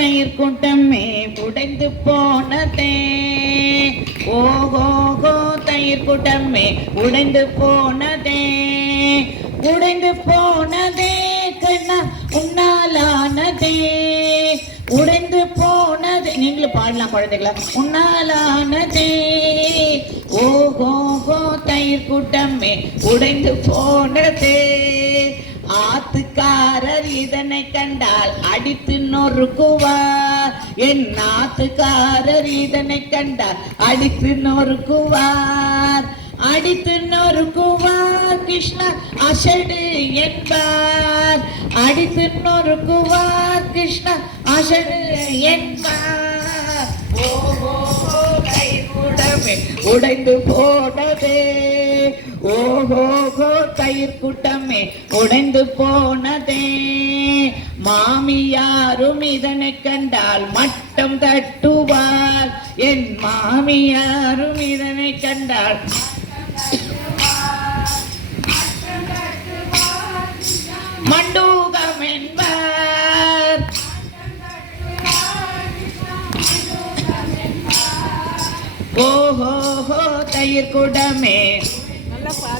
தயிர் கூட்டமே உடைந்து போனதே, ஓஹோஹோ தயிர் கூட்டமே உடைந்து போனதே, உடைந்து போனதே கண்ணா உன்னாலானதே, உடைந்து போனதே. நீங்களும் பாடலாம் குழந்தைகளா. உன்னாலானதே ஓஹோஹோ தயிர் கூட்டமே உடைந்து போனதே. ஆத்துக்காரர் இதனை கண்டால் அடித்து நொறுக்குவார், என் ஆத்துக்காரர் இதனை கண்டால் அடித்து நொறுக்குவார், அடித்து நொறுக்குவார் கிருஷ்ணா அசடு என்பார், அடித்து நொறுக்குவார் கிருஷ்ணா அசடு என்பார். ஓஹோ தயிர் கூட்டமே உடைந்து போனதே, ஓஹோஹோ தயிர் கூட்டமே உடைந்து போனதே. மாமியாரும் இதனை கண்டால் மட்டம் தட்டுவார், என் மாமியாரும் இதனை கண்டால் மண்டூகம் என்பார். ஓஹோஹோ தயிர் கூட்டமே